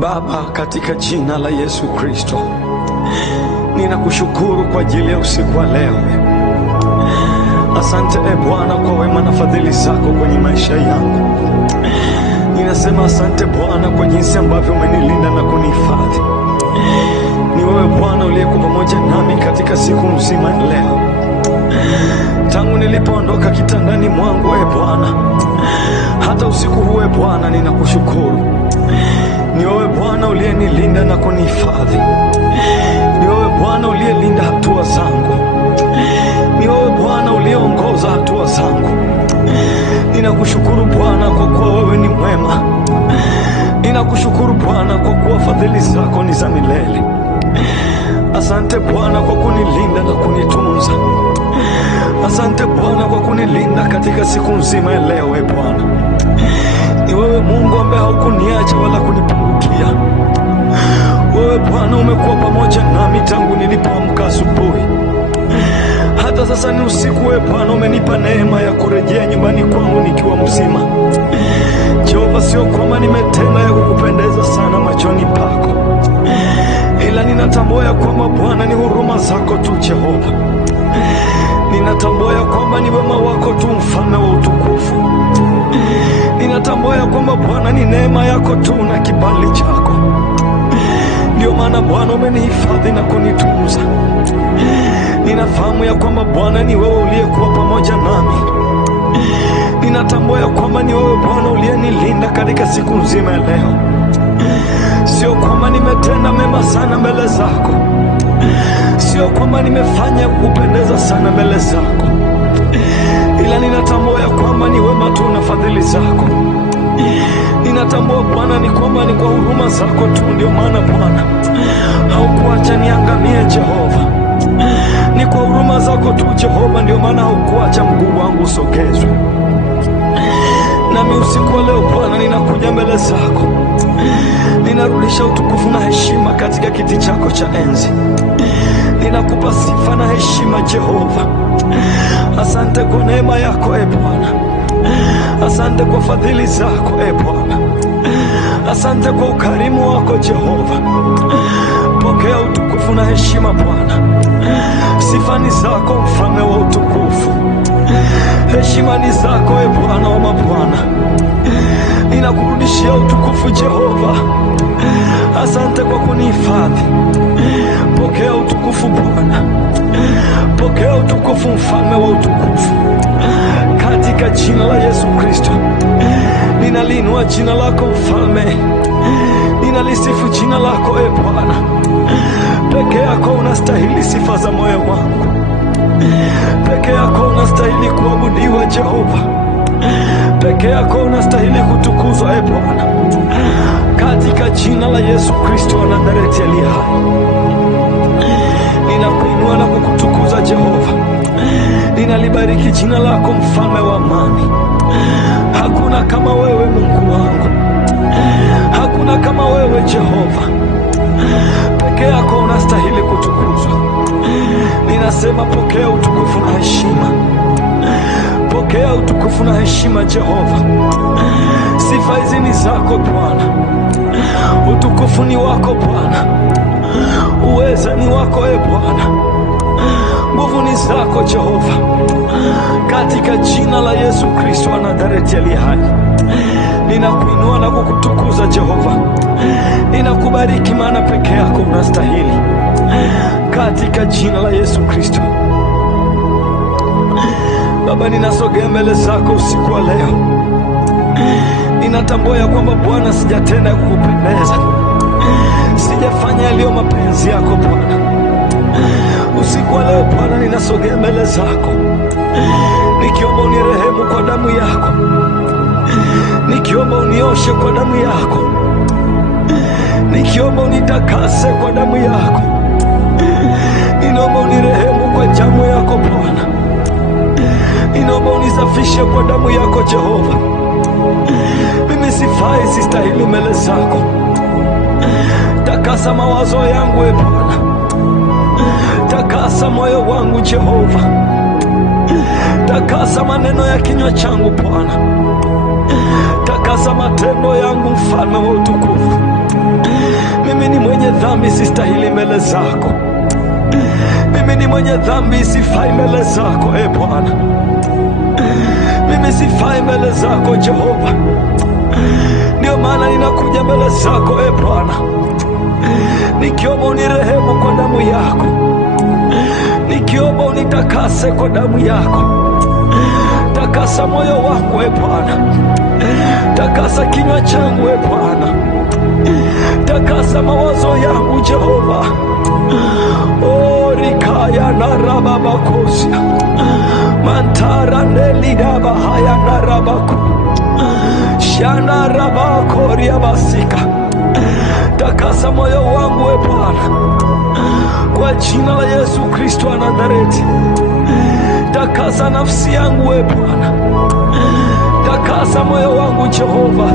Baba, katika jina la Yesu Kristo, ninakushukuru kwa ajili ya usiku wa leo. Asante Bwana kwa wema na fadhili zako kwenye maisha yangu. Ninasema asante Bwana kwa jinsi ambavyo umenilinda na kunihifadhi. Ni wewe Bwana uliyekuwa pamoja nami katika siku nzima leo, tangu nilipoondoka kitandani mwangu. Bwana, hata usiku huu Bwana, ninakushukuru. Ni wewe Bwana uliyenilinda na kunihifadhi. Ni wewe Bwana uliyelinda hatua zangu. Ni wewe Bwana uliyeongoza hatua zangu. Ninakushukuru Bwana kwa kuwa wewe ni mwema. Ninakushukuru Bwana kwa kuwa fadhili zako ni za milele. Asante Bwana kwa kunilinda na kunitunza. Asante Bwana kwa kunilinda katika siku nzima ya leo. Bwana, ni wewe Mungu ambaye haukuniacha wala kunipungukia. Wewe Bwana umekuwa pamoja nami tangu nilipoamka asubuhi hata sasa ni usiku. Bwana umenipa neema ya kurejea nyumbani kwangu nikiwa mzima. Jehova, sio kwamba nimetenda ya kukupendeza sana machoni pako, ila ninatambua ya kwamba Bwana ni huruma zako tu. Jehova, ninatambua ya kwamba ni wema wako tu, mfalme wa utukufu. Ninatambua ya kwamba Bwana ni neema yako tu na kibali chako. Ndio maana Bwana umenihifadhi na kunitunza. Ninafahamu ya kwamba Bwana ni wewe uliyekuwa pamoja nami. Ninatambua ya kwamba ni wewe Bwana uliyenilinda katika siku nzima ya leo. Sio kwamba nimetenda mema sana mbele zako, sio kwamba nimefanya kukupendeza sana mbele zako, ila ninatambua ya kwamba ni wema tu na fadhili zako. Ninatambua Bwana ni kwamba ni kwa huruma zako tu, ndio maana Bwana haukuacha niangamie. Jehova, ni kwa huruma zako tu Jehova, ndio maana haukuacha mguu wangu usogezwe. Nami usiku wa leo Bwana ninakuja mbele zako, ninarudisha utukufu na heshima katika kiti chako cha enzi. Ninakupa sifa na heshima Jehova. Asante kwa neema yako Bwana. Asante kwa fadhili zako Bwana. Asante kwa ukarimu wako Jehova. Pokea utukufu na heshima Bwana. Sifa ni zako, mfalme wa utukufu. Heshima ni zako Bwana wa mabwana. Ninakurudishia utukufu Jehova. Asante kwa kunihifadhi. Pokea utukufu Bwana. Pokea utukufu, mfalme wa utukufu. Katika jina la Yesu Kristo, ninaliinua jina lako mfalme. Ninalisifu jina lako Bwana. Peke yako unastahili sifa za moyo wangu. Peke yako unastahili kuabudiwa Jehova. Peke yako unastahili kutukuzwa Bwana. Katika jina la Yesu Kristo wa Nazareti aliye hai, ninakuinua na kukutukuza Jehova. Ninalibariki jina lako, mfalme wa amani. Hakuna kama wewe Mungu wangu, hakuna kama wewe Jehova. Peke yako unastahili kutukuzwa. Ninasema pokea utukufu na heshima. Pokea utukufu na heshima Jehova. Sifa hizi ni zako Bwana. Utukufu ni wako Bwana. Uweza ni wako Bwana. Nguvu ni zako Jehova. Katika jina la Yesu Kristo wa Nazareti aliye hai, ninakuinua na kukutukuza Jehova. Ninakubariki maana peke yako unastahili. Katika jina la Yesu Kristo. Baba, ninasogea mbele zako usiku wa leo. Ninatambua ya kwamba Bwana sijatenda ya kukupendeza, sijafanya yaliyo mapenzi yako Bwana. Usiku wa leo Bwana ninasogea mbele zako, nikiomba unirehemu kwa damu yako, nikiomba unioshe kwa damu yako, nikiomba unitakase kwa damu yako. Ninaomba unirehemu kwa damu yako Bwana. Ninaomba unisafishe kwa damu yako Jehova. Mimi sifai, sistahili mbele zako. Takasa mawazo yangu Bwana. Takasa moyo wangu Jehova. Takasa maneno ya kinywa changu Bwana. Takasa matendo yangu, mfalme wa utukufu. Mimi ni mwenye dhambi, sistahili mbele zako. Mimi ni mwenye dhambi, sifai mbele zako e Bwana. Mimi sifai mbele zako Jehova, ndio maana ninakuja mbele zako e Bwana, nikiomba unirehemu kwa damu yako, nikiomba unitakase kwa damu yako. Takasa moyo wangu e Bwana, takasa kinywa changu e Bwana, takasa mawazo yangu Jehova. Rikaya na rababakosia mantara nelidaba haya na rabaku shana rabakoria basika. Takasa moyo wangu e Bwana, kwa jina la Yesu Kristo wa Nazareti. Takasa nafsi yangu e Bwana, takasa moyo wangu Jehova,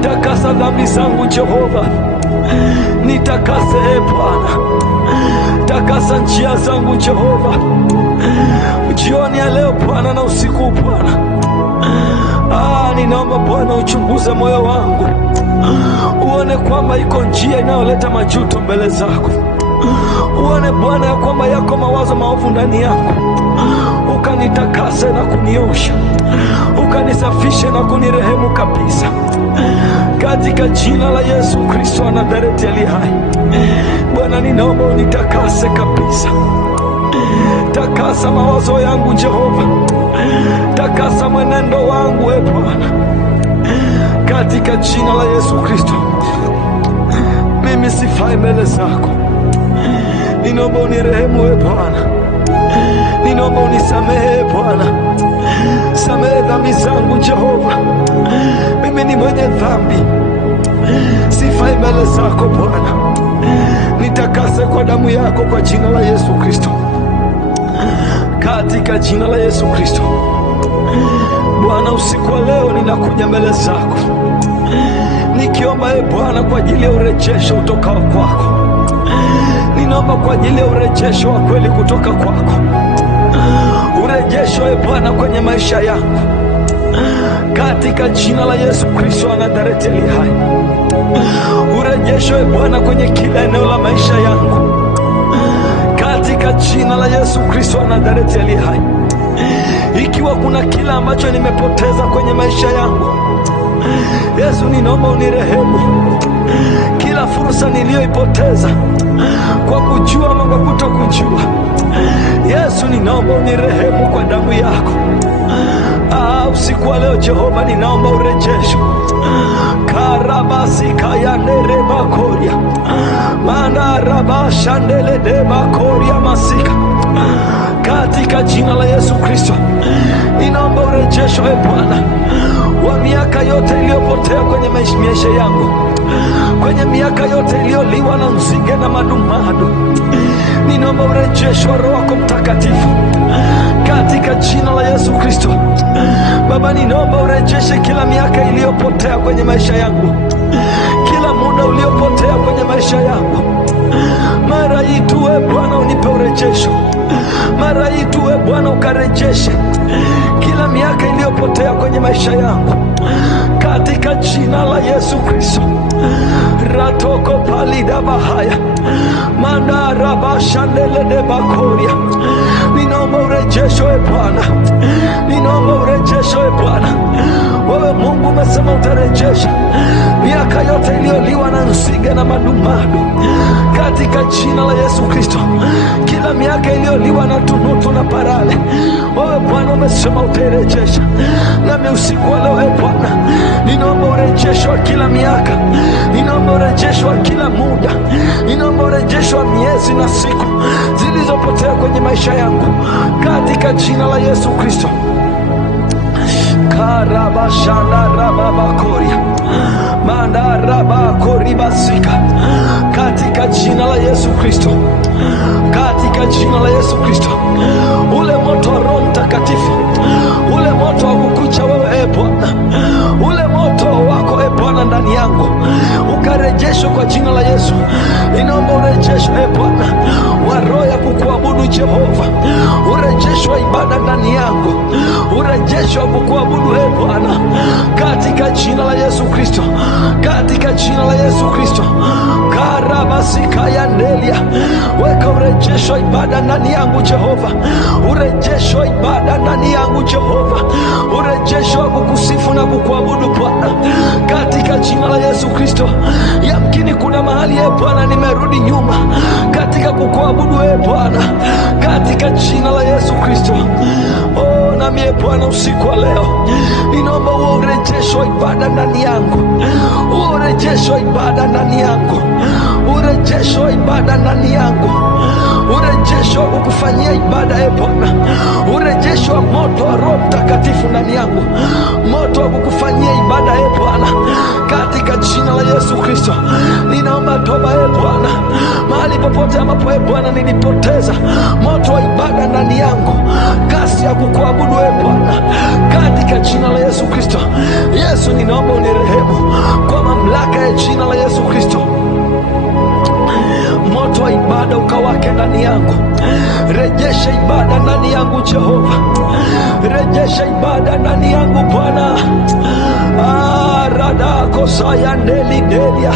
takasa dhambi zangu Jehova, nitakase e Bwana, takasa njia zangu Jehova. Jioni ya leo Bwana na usiku Bwana, ninaomba Bwana uchunguze moyo wangu, uone kwamba iko njia inayoleta majuto mbele zako. Uone Bwana ya kwamba yako mawazo maovu ndani yako, ukanitakase na kuniosha, ukanisafishe na kunirehemu kabisa, katika jina la Yesu Kristo wa Nazareti aliye hai. Bwana, ninaomba unitakase kabisa. Takasa mawazo yangu Jehova, takasa mwenendo wangu e Bwana, katika jina la Yesu Kristo. Mimi sifai mbele zako, ninaomba unirehemu e Bwana, ninaomba unisamehe e Bwana. Samehe dhambi zangu Jehova, mimi ni mwenye dhambi, sifai mbele zako Bwana. Nitakase kwa damu yako, kwa jina la Yesu Kristo, katika jina la Yesu Kristo. Bwana, usiku wa leo ninakuja mbele zako nikiomba e Bwana kwa ajili ya urejesho utokao kwako. Ninaomba kwa ajili ya urejesho wa kweli kutoka kwako, urejesho e Bwana kwenye maisha yangu, katika jina la Yesu Kristo wa Nazareti aliye hai. Urejesho e Bwana kwenye kila eneo la maisha yangu, katika jina la Yesu Kristo wa Nazareti aliye hai. Ikiwa kuna kila ambacho nimepoteza kwenye maisha yangu, Yesu, ninaomba unirehemu. Kila fursa niliyoipoteza kwa kujua ama kwa kutokujua, Yesu, ninaomba unirehemu kwa damu yako. Usiku wa leo Jehova, ninaomba urejesho. Karabasi kayandere bakoria mandarabasha ndelede bakoria masika, katika jina la Yesu Kristo ninaomba urejesho e Bwana wa miaka yote iliyopotea kwenye maisha yangu, kwenye miaka yote iliyoliwa na nzige na madumadu. Ninaomba urejesho wa Roho wako Mtakatifu, katika jina la Yesu Kristo. Baba, ninaomba urejeshe kila miaka iliyopotea kwenye maisha yangu, kila muda uliopotea kwenye maisha yangu. Mara hii tu e Bwana unipe urejesho, mara hii tu e Bwana ukarejeshe kila miaka iliyopotea kwenye maisha yangu, katika jina la Yesu Kristo. Ratoko palida bahaya mandarabashandelede bakoria. Ninaomba urejesho e Bwana, ninaomba urejesho e Bwana. Wewe Mungu umesema utarejesha miaka yote iliyoliwa na nzige na madumadu, katika jina la Yesu Kristo. Kila miaka iliyoliwa na tunutu na parale, wewe Bwana umesema utarejesha. Nami usiku wa leo e Bwana, ninaomba urejesho wa kila miaka, ninaomba urejesho wa kila muda, ninaomba urejesho wa miezi na siku zilizopotea kwenye maisha yangu, katika jina la Yesu Kristo. Karabashana rababakoria mandarabakoribasika, katika jina la Yesu Kristo, katika jina la Yesu Kristo. Ule moto wa Roho Mtakatifu, ule moto wa kukucha wewe e Bwana, ule moto wako e Bwana ndani yangu ukarejeshwe kwa jina la Yesu. Ninaomba urejesho e Bwana wa roho ya kukuabudu Jehova, urejesho wa ibada ndani yangu, urejesho wa kukuabudu Bwana, katika jina la Yesu Kristo, katika jina la Yesu Kristo. Karabasika ya ndelia, weka urejesho wa ibada ndani yangu Jehova, urejesho wa ibada ndani yangu Jehova, urejesho wa kukusifu na kukuabudu Bwana, katika jina la Yesu Kristo. Yamkini kuna mahali Bwana nimerudi nyuma katika kukuabudu Bwana, katika jina la Yesu Kristo. Oh, nami Bwana usiku wa leo ninaomba uwe urejesho wa ibada ndani yangu, uwe urejesho wa ibada ndani yangu, urejesho wa ibada ndani yangu, urejesho wa kukufanyia ibada Bwana, urejesho wa moto wa Roho Mtakatifu ndani yangu, moto wa kukufanyia ibada Bwana, katika jina la Yesu Kristo. Ninaomba toba Bwana, mahali popote ambapo Bwana nilipoteza moto wa ibada ndani yangu, kasi ya kukuabudu Bwana, katika jina la Yesu Kristo. Yesu, ninaomba unirehemu kwa mamlaka ya jina la Yesu Kristo. Moto wa ibada ukawake ndani yangu, rejesha ibada ndani yangu Jehova, rejesha ibada ndani yangu Bwana. Radakosaya ndelidelia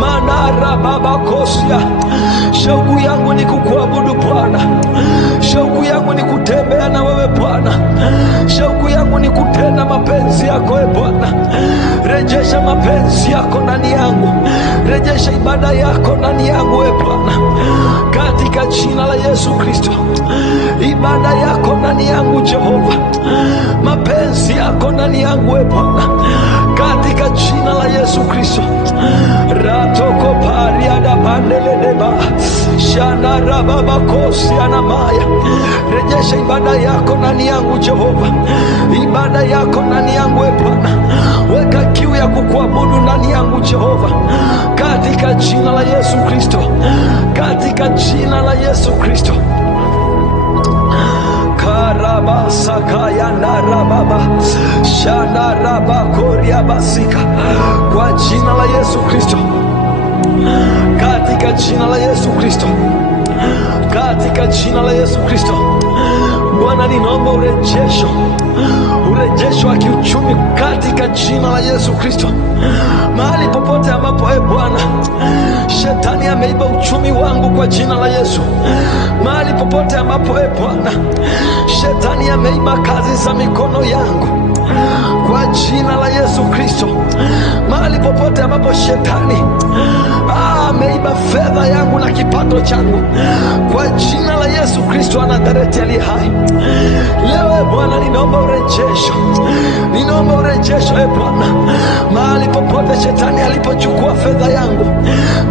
manara babakosia. Shauku yangu ni kukuabudu Bwana, shauku yangu ni kutembea na wewe Bwana, shauku yangu ni kutenda mapenzi yako Bwana. Rejesha mapenzi yako ndani yangu, rejesha ibada yako ndani yangu Bwana, katika jina la Yesu Kristo. Ibada yako ndani yangu Jehova, mapenzi yako ndani yangu Bwana, katika jina la Yesu Kristo. Ratoko pariada pandeledeba shana rababakosi anamaya. Rejesha ibada yako ndani yangu Jehova, ibada yako ndani yangu Bwana. Weka kiu ya kukuabudu ndani yangu Jehova, katika jina la Yesu Kristo, katika jina la Yesu Kristo. Karabasakayandarababa shanarabakoriabasika, kwa jina la Yesu Kristo, katika jina la Yesu Kristo, katika jina la Yesu Kristo. Bwana, ninaomba urejesho, urejesho wa kiuchumi katika jina la Yesu Kristo. Mahali popote ambapo Bwana shetani ameiba uchumi wangu, kwa jina la Yesu. Mahali popote ambapo Bwana shetani ameiba kazi za mikono yangu, kwa jina la Yesu Kristo. Mahali popote ambapo shetani ameiba fedha yangu na kipato changu, kwa jina la Yesu Kristo wa Nazareti aliye hai, leo Bwana ninaomba urejesho, ninaomba urejesho Bwana. Mahali popote shetani alipochukua fedha yangu,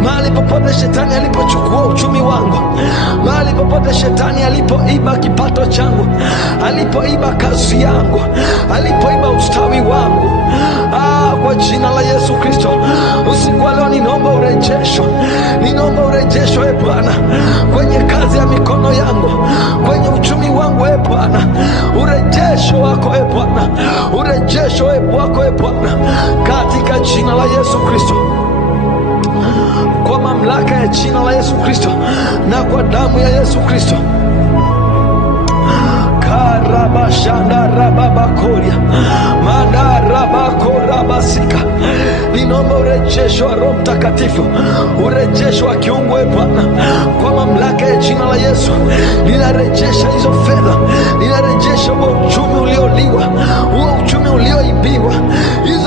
mahali popote shetani alipochukua uchumi wangu, mahali popote shetani alipoiba kipato changu, alipoiba kazi yangu, alipoiba ustawi wangu, kwa jina la Yesu Kristo, usiku wa leo ninaomba urejesho, ninaomba urejesho Bwana, kwenye kazi ya mikono yangu, kwenye uchumi wangu Bwana, urejesho wako Bwana, urejesho wako Bwana, katika jina la Yesu Kristo, kwa mamlaka ya jina la Yesu Kristo na kwa damu ya Yesu Kristo. Karabashandarababakoria mandarabakorabasika. Ninaomba urejesho wa Roho Mtakatifu, urejesho wa kiungu Bwana, kwa mamlaka ya jina la Yesu. Ninarejesha hizo fedha, ninarejesha huo uchumi ulioliwa, huo uchumi ulioibiwa, hizo